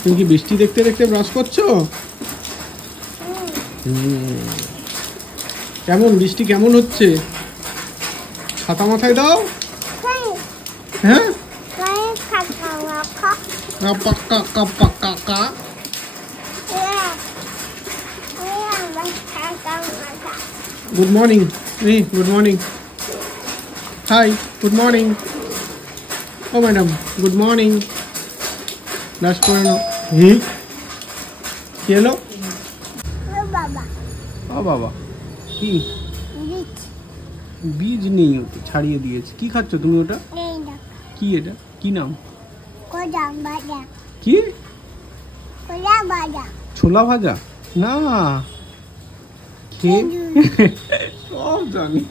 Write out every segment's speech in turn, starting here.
তুমি কি বৃষ্টি দেখতে দেখতে ব্রাশ করছো? কেমন বৃষ্টি কেমন হচ্ছে? ছাতা মাথায় দাও। হ্যাঁ good morning. Good morning. Hi good morning. ও ম্যাডাম গুড মর্নিং। ব্রাশ করে নাও। কি এলো? ও বাবা কি বীজ নেই, ওটা ছাড়িয়ে দিয়েছে। কি খাচ্ছ তুমি ওটা? কি এটা? কি নাম? কি ছোলা ভাজা? না খেয়ে সব জানি।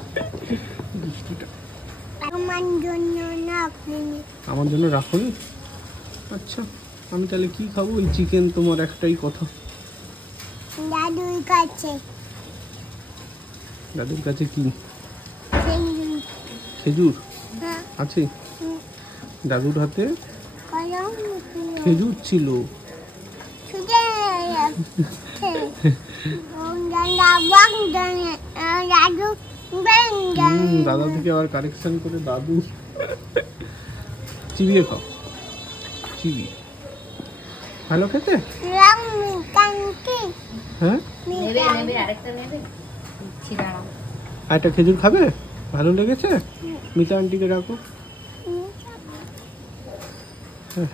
আমার জন্য রাখোনি? আচ্ছা আমি তাহলে কি খাবো? ওই চিকেন। তোমার একটাই কথা। দাদুর কাছে কি খেজুর আছে? দাদুর হাতে খেজুর ছিল। দাদা থেকে আবার কারেকশন করে দাদু। চিবিয়ে খাও, চিবিয়ে। ভালো খেতে? হ্যাঁ একটা খেজুর খাবে? ভালো লেগেছে? মিতা আন্টিকে রাখো।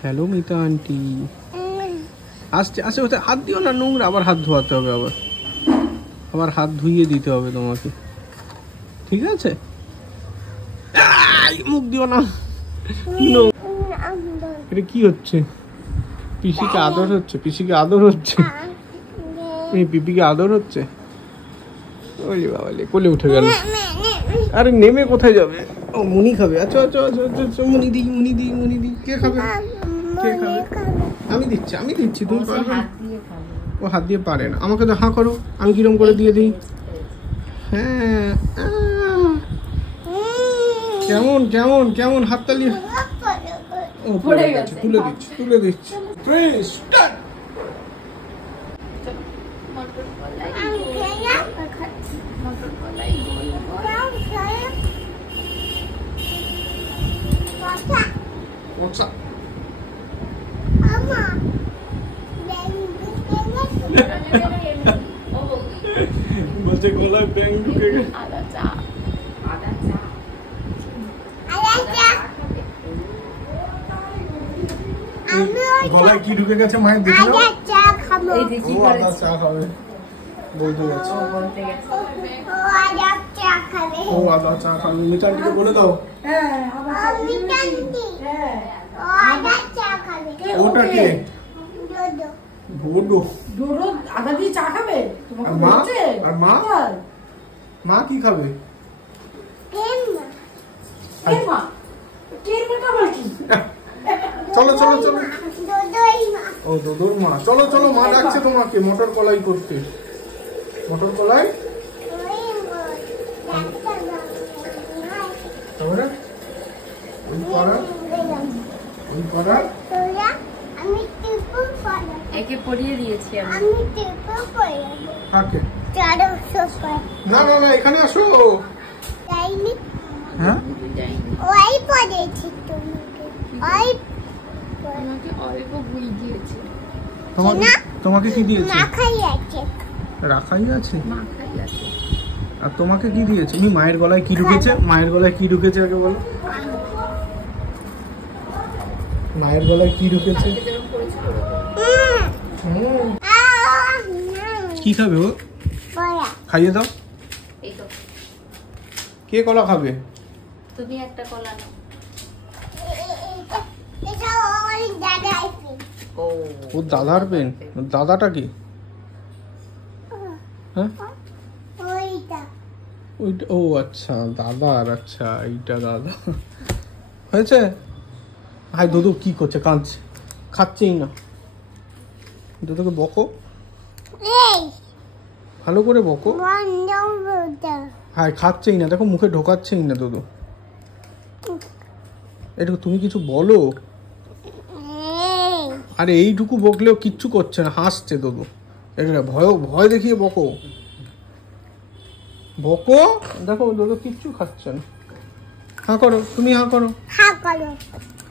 Hello Mita aunty. আসছে আসছে, ওতে হাত দিও না, নোংরা। আবার হাত ধোয়াতে হবে, আবার হাত ধুইয়ে দিতে হবে তোমাকে, ঠিক আছে? মুখ দিও না। এটা কি হচ্ছে? পিসিকে আদর হচ্ছে, পিসিকে আদর হচ্ছে, পিপিকে আদর হচ্ছে। ওরে বাবা, কোলে উঠে গেল। আরে নেমে কোথায় যাবে? ও মুনি খাবে। আচ্ছা আচ্ছা আচ্ছা আচ্ছা, মুনি দি মুনি দি মুনি দি। কে খাবে? কে খাবে? আমি দিচ্ছি, আমি দিচ্ছি। তুমি পারবে? ও হাত দিয়ে পারে না। আমাকে তো হাঁ করো, আমি কিরম করে দিয়ে দিই। হ্যাঁ কেমন কেমন কেমন হাততালি। ও পড়ে গেছে। তুলে দিচ্ছি, তুলে দিচ্ছি। বলছে গলায় ব্যাং ঢুকে গেছে। গলায় কি ঢুকে গেছে মায়ের? দেখো চা খাবো। ও আদা চা খাবে বলতে গেছে। ও আদা চা খাবে। মিতা আন্টিকে বলে দাও। ওটা কে? ডোডো। ডোডো আদা দিয়ে চা খাবে? তোমাকে বলছে। আর মা? মা কি খাবে? কেরমা। কেরমা? কেরমা খাবে কি? চলো চলো চলো। ও দোদোর মা। চলো চলো, মা ডাকছে তোমাকে মটর কলাই করতে। মটর কলাই তারপরে ওই করা, ওই করা। আমি টিপু করা একে পড়িয়ে দিয়েছি আমি। আমি টিপু পড়িয়ে কাকে? চারো সোফা। না না না, এখানে আসো। যাইনি। হ্যাঁ ওই পড়েছি তোমাকে। ওই তোমাকে অল্প বই দিয়েছি। তোমাকে কি দিয়েছে? রাখাই আছে। রাখাই আছে? রাখাই আছে। আর তোমাকে কি দিয়েছে? তুমি মায়ের গলায় কি ঢুকেছে? মায়ের গলায় কি ঢুকেছে আগে বলো। মায়ের গলায় কি ঢুকেছে? কি খাবে ও? খাইয়ে দাও। কে কলা খাবে? তুমি একটা কলা নাও। ও দাদার পেন। দাদাটা কি? হ্যাঁ ওইটা। ও আচ্ছা দাদার। আচ্ছা এইটা দাদা। হয়েছে? ভাই দুদু কি করছে? কাঁদছে, খাচ্ছেই না। দুদুকে বকো, ভালো করে বকো। হ্যাঁ খাচ্ছেই না, দেখো মুখে ঢোকাচ্ছেই না দুদু। এটা তুমি কিছু বলো। আরে এইটুকু বকলেও কিচ্ছু করছে না, হাসছে দাদু। এটা ভয় দেখিয়ে বকো বকো। দেখো দাদু কিচ্ছু খাচ্ছে না। হাঁ করো, তুমি হাঁ করো,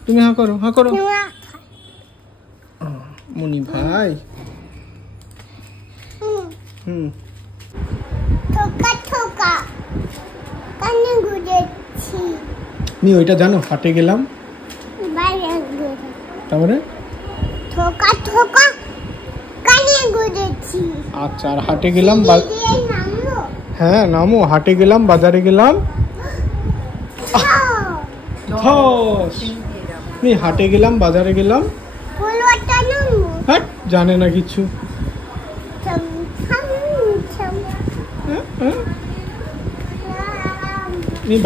তুমি হাঁ করো, হাঁ করো। মনি ভাই তুমি ওইটা জানো, হাটে গেলাম তারপরে আচ্ছা, আর হাটে গেলাম, হ্যাঁ নামো, হাটে গেলাম, বাজারে গেলাম, তুমি হাটে গেলাম, বাজারে গেলাম, জানে না কিছু।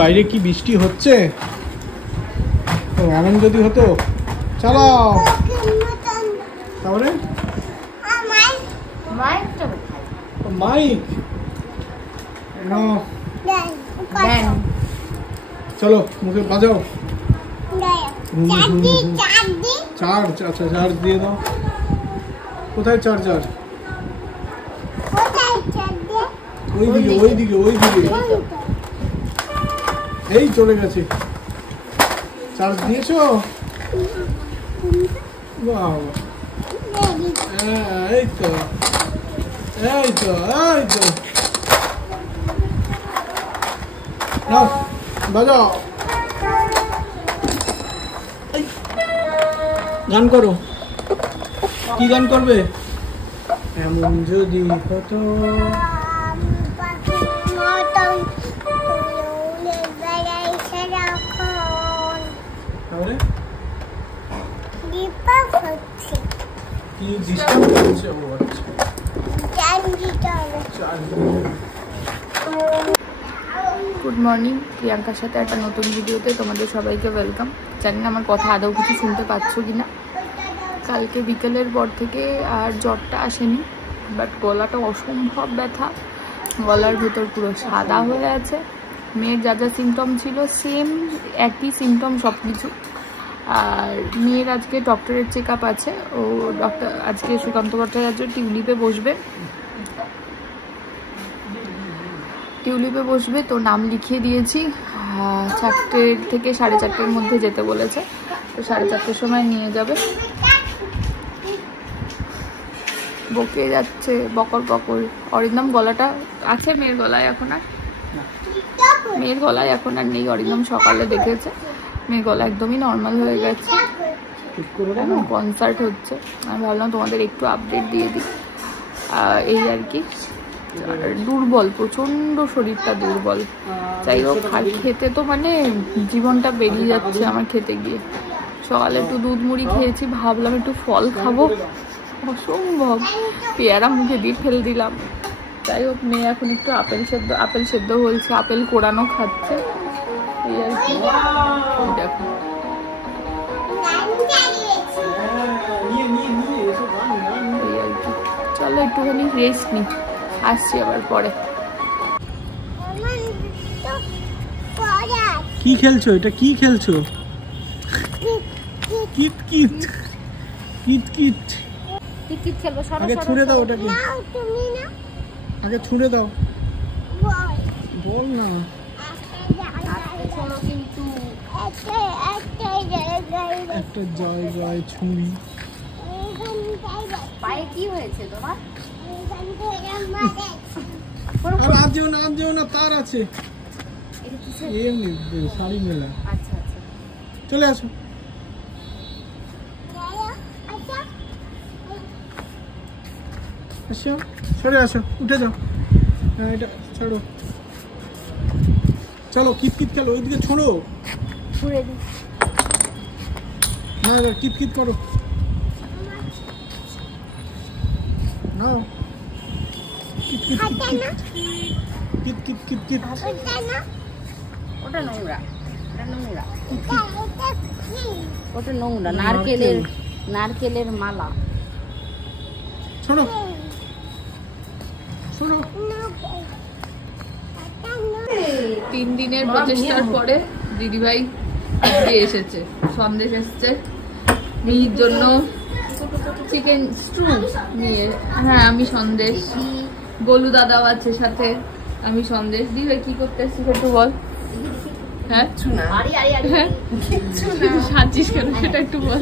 বাইরে কি বৃষ্টি হচ্ছে? এমন যদি হতো, চালাও। তারপরে মাইক চলো মুখে বাজাও। চার্জ, আচ্ছা চার্জ দিয়ে দাও। কোথায় চার্জার? ওইদিকে ওইদিকে ওইদিকে, এই চলে গেছে। চার্জ দিয়েছো? এই তো এই তো এই তো, নাও বাজাও, গান করো। কি গান করবে? এমন যদি হতো, গুড মর্নিং, প্রিয়াঙ্কার সাথে একটা নতুন ভিডিওতে তোমাদের সবাইকে ওয়েলকাম। জানি না আমার কথা আদৌ কিছু শুনতে পাচ্ছ কিনা। কালকে বিকেলের পর থেকে আর জ্বরটা আসেনি, বাট গলাটা অসম্ভব ব্যথা, গলার ভেতর পুরো সাদা হয়ে আছে। মেয়ের যা যা সিমটম ছিল সেম একই সিমটম সব কিছু। আর মেয়ের আজকে ডক্টরের চেক আপ আছে, ও ডক্টর আজকে সুকান্ত ভট্টাচার্য টিউলিপে বসবে, তো নাম লিখিয়ে দিয়েছি। 4টে থেকে 4:30-র মধ্যে যেতে বলেছে, তো 4:30-র সময় নিয়ে যাবে। বকে যাচ্ছে বকর বকর। অরিন্দম গলাটা আছে মেয়ের গলায় এখন আর নেই। অরিন্দম সকালে দেখেছে মেয়ের গলা একদমই নর্মাল হয়ে গেছে। এখন কনসার্ট হচ্ছে, আমি ভাবলাম তোমাদের একটু আপডেট দিয়ে দিই। এই আর কি। দুর্বল, প্রচন্ড শরীরটা দুর্বল। যাই হোক, খেতে তো মানে জীবনটা বেরিয়ে যাচ্ছে আমার খেতে গিয়ে। সকালে একটু দুধ মুড়ি খেয়েছি, ভাবলাম একটু ফল খাবো, অসম্ভব। পেয়ারা মুখে দিয়ে ফেলে দিলাম। যাই হোক, মেয়ে এখন একটু আপেল সেদ্ধ বলছে, আপেল কোড়ানো খাচ্ছে। এই আর কি। দেখো চলো একটুখানি রেস্ট নি, আসছি আবার পরে। কি খেলছো? এটা কি খেলছো? কিট কিট কিট কিট কিট খেলবো। আগে ছুঁড়ে দাও ওটাকে, আগে ছুঁড়ে দাও। বল না, কিন্তু একটা জয় ছুঁড়ি। পায়ে কি হয়েছে তোমার? আর আজ যেও না, তার আছে এমনি শাড়ি মেলা। আচ্ছা আচ্ছা, চলে আসো। আসো, সরে আসো, উঠে যাও। হ্যাঁ এটা ছাড়ো, চলো কিট কিট খেলো। ওইদিকে ছোড়ো, ছুঁড়ে দিই না, কিট কিট করো। নাও কিট কিট কিট কিট কিট কিট। ওটা নোংরা, ওটা নোংরা। নারকেলের মালা। শোনো শোনো, 3 দিনের প্রচেষ্টার পরে দিদিভাই দিয়ে এসেছে, সন্দেশ এসছে মিহির জন্য, চিকেন স্টু নিয়ে। হ্যাঁ আমি সন্দেশ, গোলু দাদাও আছে সাথে, আমি সন্দেশ। দি ভাই কি করতে এসছিস একটু বল। হ্যাঁ সাজিস কেন সেটা একটু বল।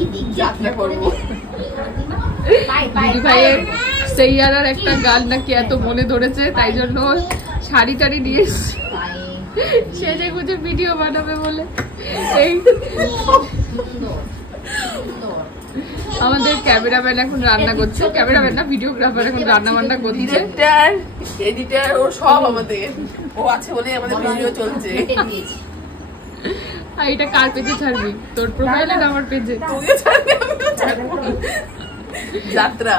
দিদি ভাইয়ের সেইয়ারার একটা গান নাকি এত মনে ধরেছে, তাই জন্য শাড়ি টাড়ি নিয়ে এসছি সেজে গুজে ভিডিও বানাবে বলে। এই আমাদের ক্যামেরাম্যান এখন রান্না করছে, ক্যামেরাম্যান না ভিডিওগ্রাফার এখন রান্না বান্না করছে। এডিটর ও সব আমাদের, ও আছে বলে আমাদের ভিডিও চলছে। আর এটা কার পেজে ছাড়বি, তোর প্রোফাইলে না আমার পেজে? তুইও ছাড়বি আমিও ছাড়বো। যাত্রা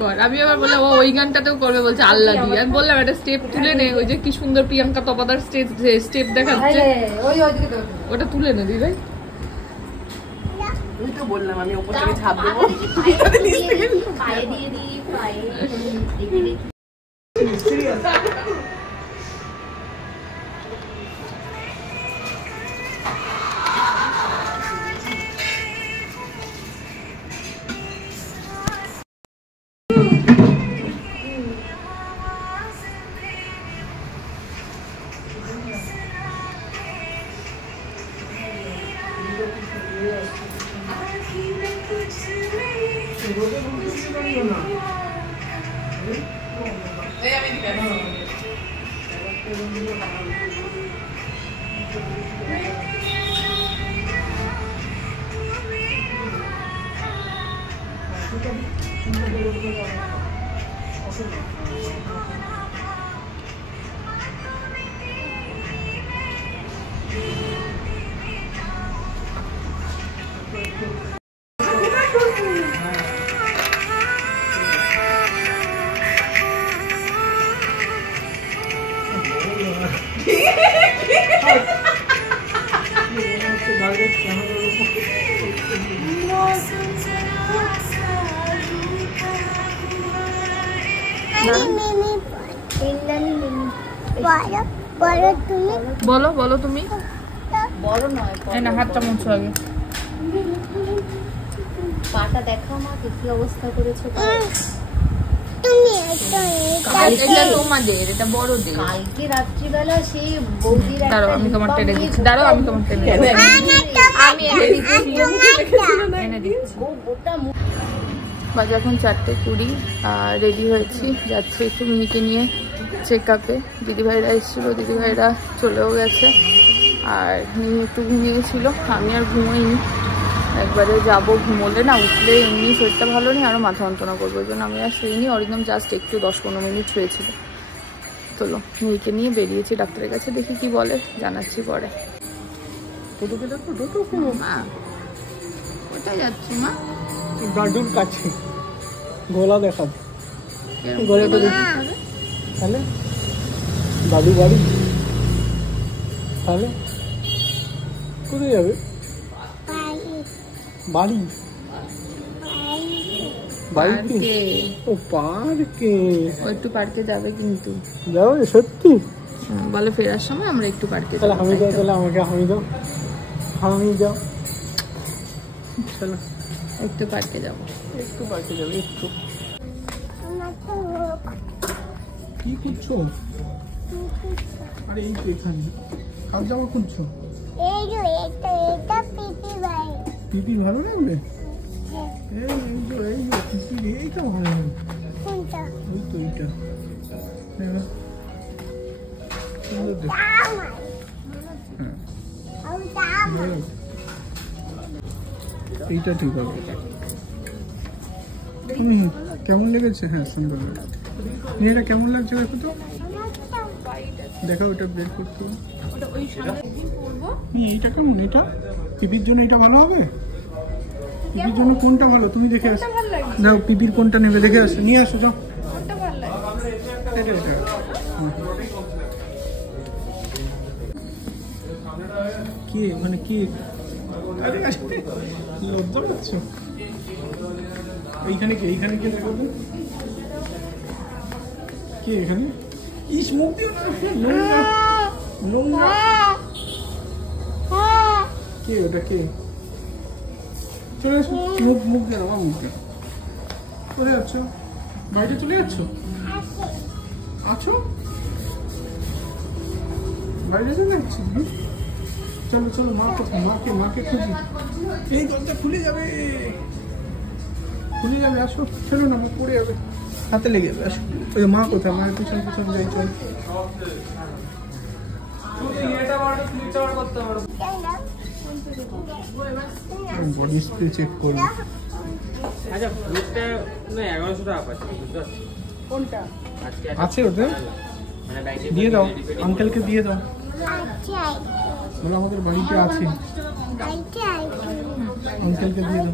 কর। আমি আবার বললাম ও ওই গানটাতেও করবে বলছে আল্লাহ দিয়ে। আমি বললাম একটা স্টেপ তুলে নে, ওই যে কি সুন্দর প্রিয়াঙ্কা তপাদার স্টেপ দেখাচ্ছে ওটা তুলে নে দিদি ভাই। তুই তো বললাম আমি উপর থেকে ঝাঁপ দেবো। বলো বলো তুমি বলো নয় না, হাত চামচ আগে পাটা দেখো মা কি অবস্থা করেছো। এটা তোমাদের, এটা বড়দের। কালকে রাত্রিবেলা সেই বৌদির দাঁড়াও আমি তোমার টেনে দিচ্ছি, দাঁড়াও আমি তোমার টেনে আমি এনে দিচ্ছি। বাজে এখন 4:20, রেডি হয়েছি, যাচ্ছি একটু মিনিকে নিয়ে চেক আপে। দিদিভাইরা এসেছিলো, দিদিভাইরা চলেও গেছে, আর মিনি একটু ঘুমিয়েছিল, আমি আর ঘুমোইনি। একবারে যাবো, ঘুমোলে না উঠলে এমনি শরীরটা ভালো নেই, আরও মাথা যন্ত্রণা করবো, ওই জন্য আমি আর শুইনি। অরিন্দম জাস্ট একটু 10-15 মিনিট শুয়েছিল। চলো মিনিকে নিয়ে বেরিয়েছি ডাক্তারের কাছে, দেখি কি বলে, জানাচ্ছি পরে। মা কোথায় যাচ্ছি মা? গাডুর কাছে গোলা দেখাবো। তাহলে দাদু বাড়ি, তাহলে কোথায় যাবে? বাড়ি বাড়িতে? ও পার্কে, ও একটু পার্কে যাবে কিন্তু। যাবে সত্যি? বলে ফেরার সময় আমরা একটু পার্কে তাহলে আমি যাও, তাহলে আমাকে আমি দাও, আমি যাও, চলো একটু পার্কে যাবো। একটু পার্কে যাবে, একটু। কি করছো? আরে এই তো এখানে কাল জামা খুঁজছো? পিপির ভালো লাগবে? এইটা ভালো লাগবে, ওই তো এইটা এইটা ঠিক হবে। কেমন লেগেছে? হ্যাঁ সুন্দর লাগছে। এটা কেমন লাগছে দেখো তো, দেখো ওটা বের করতে। এইটা কেমন? এটা পিপির জন্য এটা ভালো হবে? পিপির জন্য কোনটা ভালো তুমি দেখে আসো, যাও পিপির কোনটা নেবে দেখে আসো, নিয়ে আসো যাও। কি মানে কি লজ্জা পাচ্ছ? এইখানে কি, এইখানে কি দেখাবে কি? এখানে ইস মুখ দিও না, নোংরা। কে ওটা? কে চলে আসো, মুখ দিয়ে আমার মুখ দিয়ে চলে যাচ্ছ, বাইরে চলে যাচ্ছ, আছো বাইরে চলে যাচ্ছি। চলো চলো, মা কোথায়, মাকে খুঁজি। এই দরজা খুলে যাবে, আসো, ছেড়ো না, মা পড়ে যাবে, হাতে লেগে যাবে। আসো, ওই মা কোথায়, মায়ের পিছন পিছন যাই, চল। বডি স্প্রে চেক করবো। আচ্ছা ফ্রুটটা 1100 টাকা পাচ্ছি, বুঝতে পারছি কোনটা আজকে আছে ওদের? মানে ডাইরেক্ট দিয়ে দাও, আঙ্কেলকে দিয়ে দাও, বলো আমাদের বাড়িতে আছে, আঙ্কেলকে দিয়ে দাও।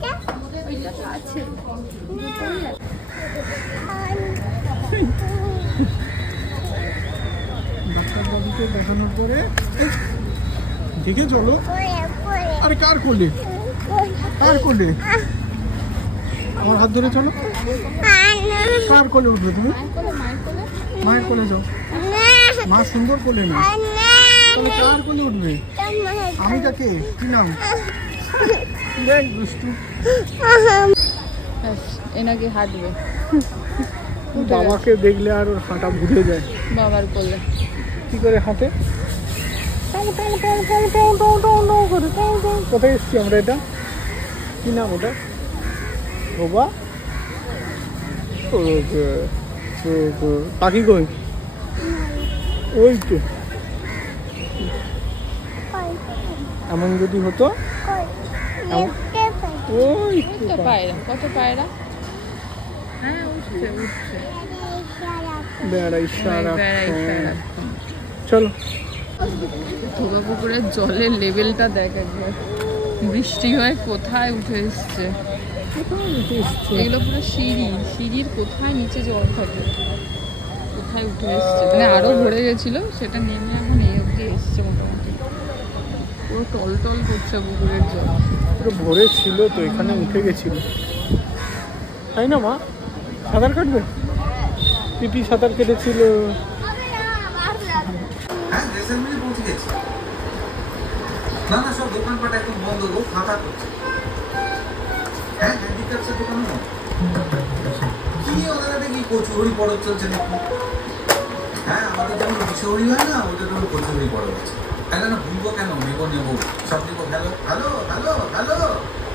ডাক্তার বাবুকে দেখানোর পরে দেখে চলো। আরে কার করলে, আমার হাত ধরে চলো। কার কোলে উঠবে তুমি? মায়ের কোলে যাও, মা সুন্দর কোলে না, তুমি কার কোলে উঠবে? আমি কাকে, কি নাম? দেখ দুষ্টু, এনাকে হাঁটবে, বাবাকে দেখলে আর ওর হাঁটা ঘুরে যায়। বাবার কোলে কি করে হাঁটে? কোথায় এসছি আমরা? এটা কি নাম ওটা? বাবা পাখি কই? ওই তো, এমন যদি হতো। ওই তো পায়রা, কত পায়রা, হ্যাঁ উঠছে উঠছে, বেড়া ইশারা। বেড়াই। চলো, ধোবা পুকুরের জলের লেভেলটা দেখ একবার, বৃষ্টি হয় কোথায় উঠে এসছে। এগুলো পুরো সিঁড়ির কোথায় নিচে জল থাকে, কোথায় উঠে এসছে, মানে আরো ভরে গেছিল, সেটা নেমে এখন এই অব্দি এসছে মোটামুটি। পুরো টল করছে পুকুরের জল, পুরো ভরে ছিল তো, এখানে উঠে গেছিল, তাই না মা? সাঁতার কাটবে? পিপি সাঁতার কেটেছিল। হ্যাঁ জেসলমেরে পৌঁছে গেছি। না সব দোকানপাট একদম বন্ধ, লোক ফাঁকা করছে। হ্যাঁ হ্যান্ডিক্রাফটসের দোকান কি ওদের কি কচুরি পরব চলছে নাকি? হ্যাঁ আমাদের যেমন কিশোরী হয় না, ওদের যেমন কচুরি পরব হচ্ছে। তাহলে না ভুলবো কেন, নেবো সব নেবো। হ্যালো,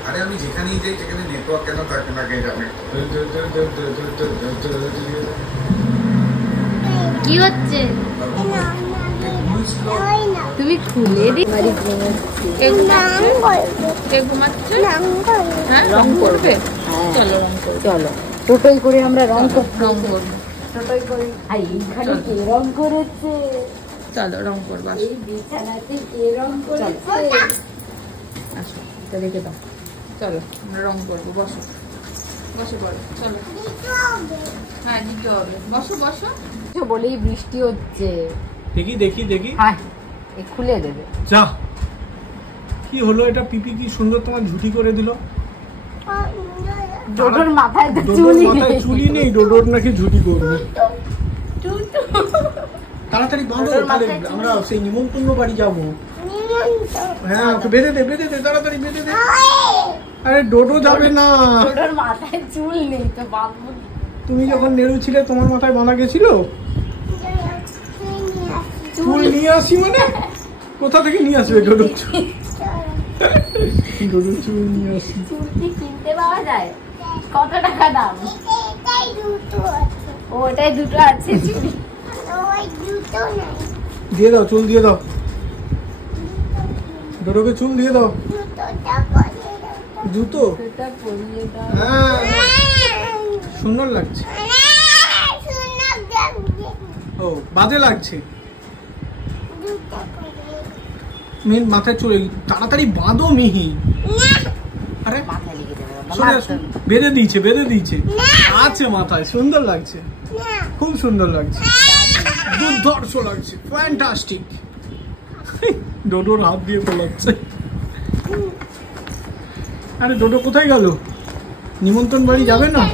আরে আমি যেখানেই যাই সেখানে নেটওয়ার্ক কেন থাকে না, কে জানে। কি হচ্ছে? তুমি খুলে দি। কে ঘুমাচ্ছে? হ্যাঁ রং করবে, চলো রং করবে, চলো টোটোই করে আমরা রং রং করবো, টোটোই করে। আর এইখানে কে রং করেছে? চলো রং করবো, আসো এই বিছানাতে কে রং করেছে? আসো, এটা রেখে দাও, চলো আমরা রং করবো, বসো পড়ো, চলো। হ্যাঁ দিতে হবে, বসো বলেই বৃষ্টি হচ্ছে। দেখি হ্যাঁ এ খুলে দেবে। যা, কি হলো এটা? পিপি কি সুন্দর তোমার ঝুটি করে দিল। ডোডোর মাথায় তো ডোডোর মাথায় চুলই নেই, ডোডোর নাকি ঝুটি করবে। তাড়াতাড়ি বাঁধো, তাহলে আমরা সেই নিমন্ত্রণ বাড়ি যাবো। হ্যাঁ ওকে বেঁধে দে, তাড়াতাড়ি বেঁধে দে। আরে ডোডো যাবে না, ডোডোর মাথায় চুল নেই তো বাঁধবো। তুমি যখন নেড়ু ছিলে তোমার মাথায় বাঁধা গেছিল। চুল নিয়ে আসি মানে কোথা থেকে নিয়ে আসবে ডোডো চুল? ডোডো চুল নিয়ে আসি। চুল কি কিনতে পাওয়া যায়? কত টাকা দাম? ওটাই দুটো আছে চুল। দিয়ে দাও, চুল দিয়ে দাও, ডোডোকে চুল দিয়ে দাও। জুতো? হ্যাঁ সুন্দর লাগছে। ও বাজে লাগছে, মেন মাথায় চলে। তাড়াতাড়ি বাঁধো মিহি। আরে বেঁধে দিয়েছে আছে মাথায়, সুন্দর লাগছে, খুব সুন্দর লাগছে, দুর্ধর্ষ লাগছে, ফ্যান্টাস্টিক। ডোডোর হাত দিয়ে পোলাচ্ছে। আরে ডোডো কোথায় গেল? নিমন্ত্রণ বাড়ি যাবে না?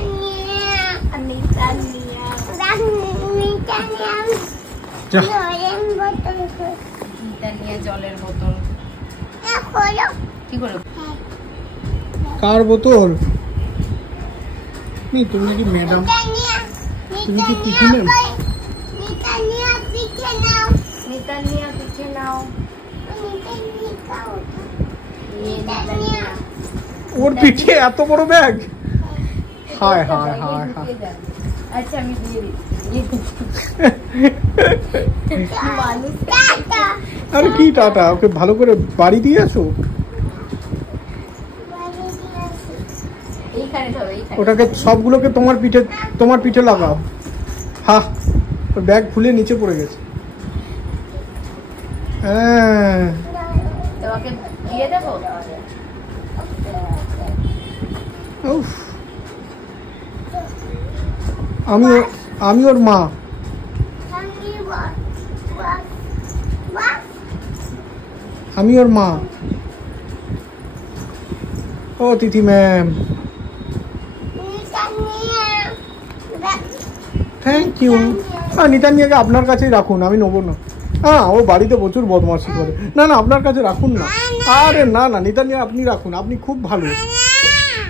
জলের বোতল কি করে? কার বোতল? তুমি নাকি ম্যাডাম? তুমি কি টিফিনে? ওর পিঠে এত বড় ব্যাগ? হায় হায় হায় হায়। আচ্ছা আমি দিয়ে আরে কি টাটা? ওকে ভালো করে বাড়ি দিয়ে আসো। ওটাকে সবগুলোকে তোমার পিঠে লাগাও। হ্যাঁ, ব্যাগ খুলে নিচে পড়ে গেছে। হ্যাঁ, তোমাকে দিয়ে দেবো। আমি ওর মা। আমি ওর মা। ও তিথি ম্যাম, থ্যাংক ইউ। নিতানিয়াকে আপনার কাছেই রাখুন, আমি নেবো না। হ্যাঁ, ও বাড়িতে প্রচুর বদমাশি করে। না না, আপনার কাছে রাখুন না। আরে না না, নিতানিয়া আপনি রাখুন, আপনি খুব ভালো।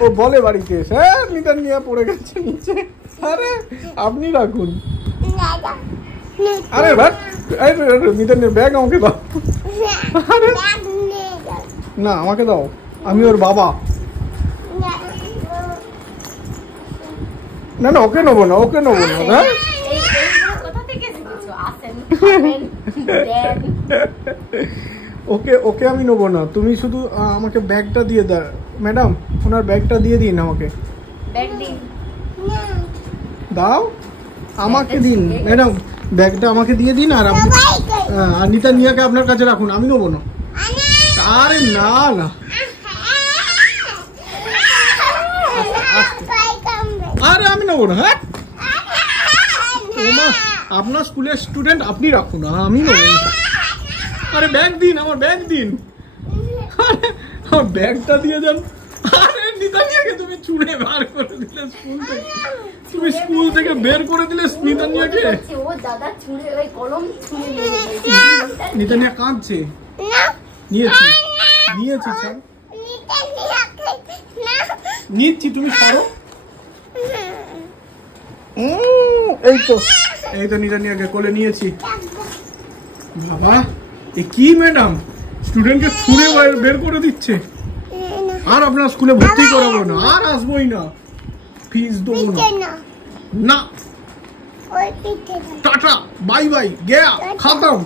ও বলে বাড়িতে এসে, হ্যাঁ নিতানিয়া পড়ে গেছে নিচে। আরে আপনি রাখুন। আরে নিতানিয়ার ব্যাগ আমাকে দাও। আরে না, আমাকে দাও, আমি ওর বাবা। না না, ওকে নেবো না, ওকে নেবো না। হ্যাঁ, ওকে আমি নেবো না। তুমি শুধু আমাকে ব্যাগটা দিয়ে দাও। ম্যাডাম, ওনার ব্যাগটা দিয়ে দিন আমাকে। দাও, আমাকে দিন ম্যাডাম, ব্যাগটা আমাকে দিয়ে দিন। আর আপনি নিতানিয়াকে আপনার কাছে রাখুন, আমি নেবো না। আরে না না, আরে আমি নেবো না। হ্যাঁ, আপনার স্কুলের স্টুডেন্ট, আপনি রাখুন, আমি নেবো না। আরে ব্যাগ দিন, আমার ব্যাগ দিন। আরে আমার ব্যাগটা দিয়ে যান। আরে নিতানিয়াকে তুমি চুড়ে বার করে দিলে স্কুল থেকে। তুমি স্কুল থেকে বের করে দিলে নিতানিয়াকে। নিতানিয়া কাঁদছে। নিয়েছি স্যার, নিচ্ছি, তুমি সরো। এই তো নিতানিয়াকে কোলে নিয়েছি। বাবা, এ কি ম্যাডাম, স্টুডেন্টকে ছুঁড়ে বের করে দিচ্ছে। আর আপনার স্কুলে ভর্তি করাবো না, আর আসবোই না, ফিস দেবো না। না, টাটা, বাই বাই, গয়া, খাতাম।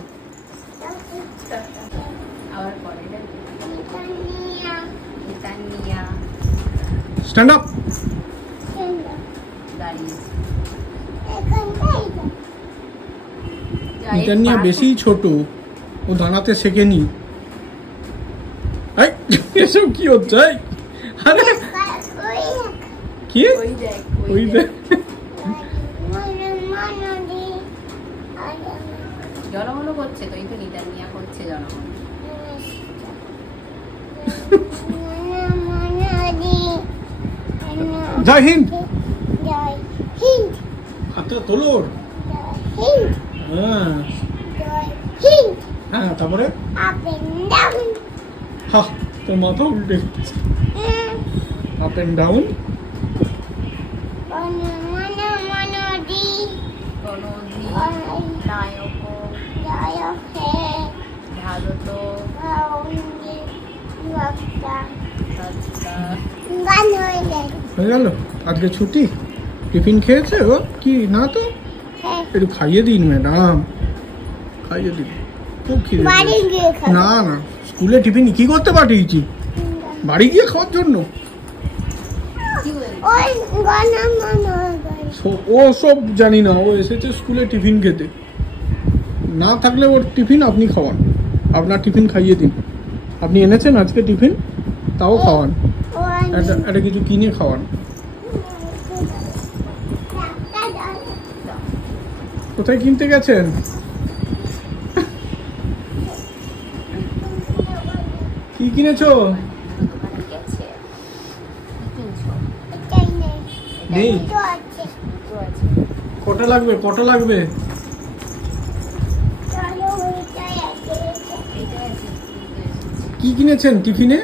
Stand up. নিতানিয়া বেশি ছোট, ও দাঁড়াতে শেখেনি। এসব কি হচ্ছে? আরে কি ওই দেখ, জনগণ করছে তো, এই তো নিতানিয়া করছে জনগণ। জয় হিন্দ। হাতটা তোলো। হ্যাঁ হ্যাঁ, তারপরে হ্যাঁ, তোর মাথা উল্টে আপ এন্ড ডাউন। হয়ে গেল, আজকে ছুটি। টিফিন খেয়েছে ও কি? না তো, একটু খাইয়ে দিন ম্যাডাম, খাইয়ে দিন, খুব খিদে। না না, স্কুলে টিফিন কি করতে পাঠিয়েছি? বাড়ি গিয়ে খাওয়ার জন্য। ও সব জানি না, ও এসেছে স্কুলে টিফিন খেতে। না থাকলে ওর টিফিন আপনি খাওয়ান, আপনার টিফিন খাইয়ে দিন। আপনি এনেছেন আজকে টিফিন, তাও খাওয়ান, একটা কিছু কিনে খাওয়ান। কোথায় কিনতে গেছেন? কি কিনেছো? নেই, কটা লাগবে? কটা লাগবে? কি কিনেছেন টিফিনে?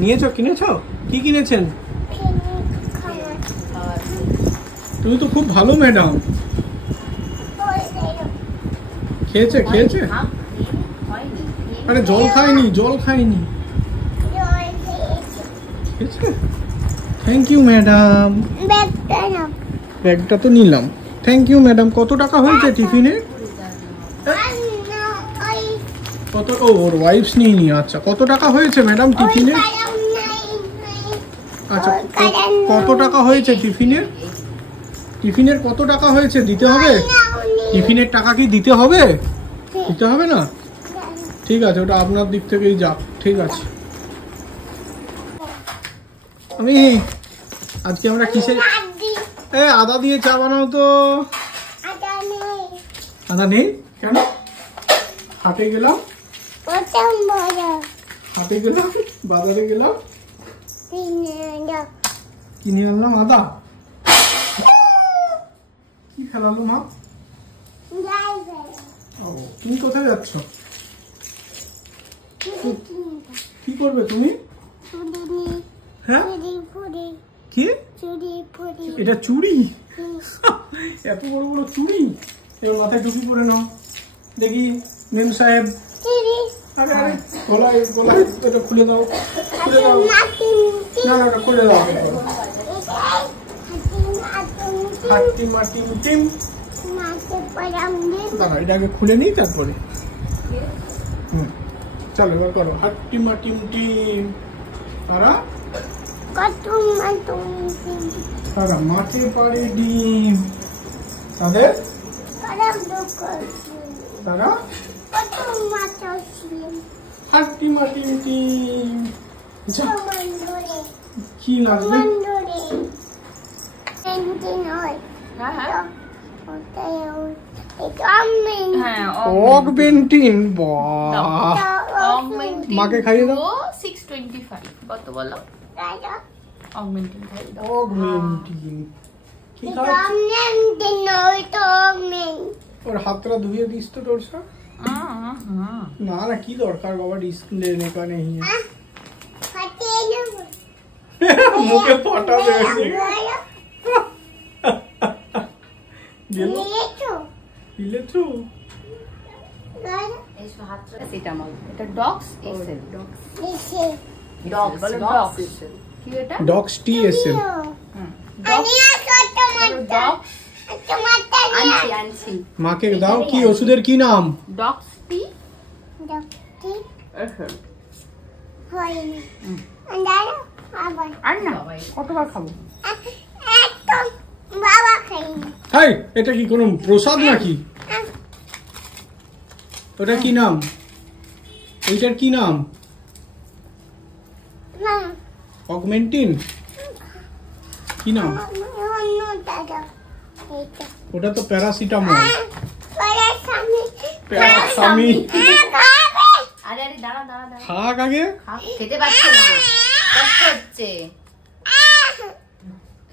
নিয়েছো, কিনেছো? কি কিনেছেন? তুমি তো খুব ভালো ম্যাডাম। খেয়েছে খেয়েছে? আরে জল খায়নি, জল খায়নি। Thank you madam. ব্যাগটা তো নিলাম। Thank you madam. কত টাকা হয়েছে টিফিনে? কত? ও ওর ওয়াইফস নিয়ে নি। আচ্ছা, কত টাকা হয়েছে ম্যাডাম টিফিনে? আচ্ছা, কত টাকা হয়েছে টিফিনের? টিফিনের কত টাকা হয়েছে? দিতে হবে? টিফিনের টাকা কি দিতে হবে? দিতে হবে না? ঠিক আছে, ওটা আপনার দিক থেকেই যাক। ঠিক আছে। আমি আজকে আমরা কিসে আদা দিয়ে চা বানাও তো? আদা নেই কেন? হাটে গেলাম, বাজারে গেলাম, কিনে আনলাম আদা। কি খেলালো মা? তুমি কোথায় যাচ্ছ? কি করবে তুমি? হ্যাঁ, কি এটা? চুড়ি? এত বড় বড় চুড়ি? এবার মাথায় টুপি পরে নাও দেখি মেম সাহেব। আরে আরে গলায় গলায় এটা খুলে দাও, খুলে দাও। না না, খুলে দাও। হাট্টি মাটি টিম। দাঁড়া, এটা আগে খুলে নিই তারপরে। চলো এবার করো হাট্টি মাটি টিম। তারা তারা মাঠে পাড়ে ডিম। তাদের তারা হাট্টি মাটি টিম। কি লাগবে? অগমেন্টিন। মাকে খাইয়ে দাও। 625 কত বলো? অগমেন্টিন খাইয়ে দাও। অগমেন্টিন কি খাও? ওর হাতটা ধুয়ে দিস তো তোর সব। না না, কি দরকার বাবা, ডিসপ্লে নেকা নেই। মুখে পাটা দেবে। দিলেছো? এটা ডক্স এসএল। Docs TSL. মাকে দাও। কি ওষুধের কি নাম? ডক্স টি। আর না, কতবার খাবো? হাই, এটা কি কোনো প্রসাদ নাকি? ওটা কি নাম? ওইটার কি নাম? অগমেন্টিন। কি নাম? ওটা তো প্যারাসিটামল। প্যারাসামি। আরে আরে দাঁড়া দাঁড়া দাঁড়া। খাক আগে। খেতে পারছে না, কষ্ট হচ্ছে।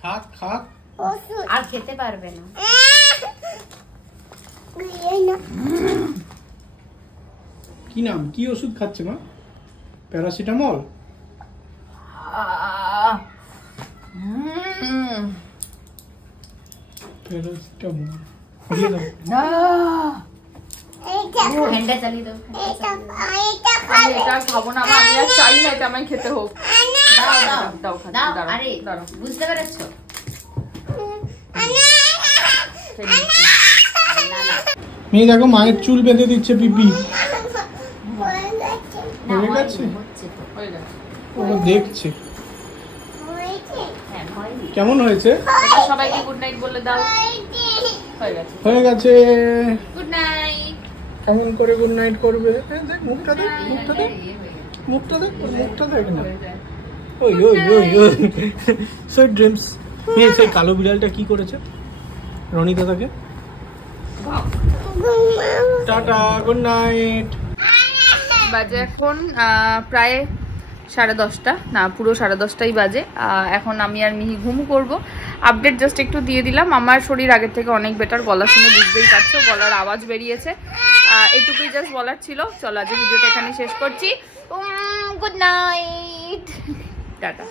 খাক খাক। আর খেতে পারবে না। কি নাম? কি ওষুধ খাচ্ছে মা? প্যারাসিটামল। প্যারাসিটামল দিয়ে দাও। ফ্যানটা চালিয়ে দাও। আমি এটা খাবো না, আমি আর চাই না এটা আমায় খেতে হোক। দাও দাও দাও দাও। দাও। আরে বুঝতে পেরেছো? মেয়ে দেখো মায়ের চুল বেঁধে দিচ্ছে পিপি। হয়ে গেছে? হয়ে গেছে। ও দেখছে। কেমন হয়েছে? সবাইকে গুড নাইট বলে দাও। হয়ে গেছে। হয়ে গেছে। Good night. কেমন করে গুড নাইট করবে? দেখ মুখটা দেখ, মুখটা দেখ, মুখটা দেখ, মুখটা দেখ না। ওই ওই ওই ওই সুইট ড্রিমস। এই সেই কালো বিড়ালটা কি করেছে রনি দাদাকে? Tata, good night. বাজে এখন প্রায় 10:30, না পুরো 10:30 বাজে। এখন আমি আর মিহি ঘুম করব। আপডেট জাস্ট একটু দিয়ে দিলাম। আমার শরীর আগের থেকে অনেক বেটার, গলা শুনে বুঝতেই পারছো, গলার আওয়াজ বেরিয়েছে। এটুকুই জাস্ট বলার ছিল। চলো আজ ভিডিওটা এখানে শেষ করছি। Good night. টাটা।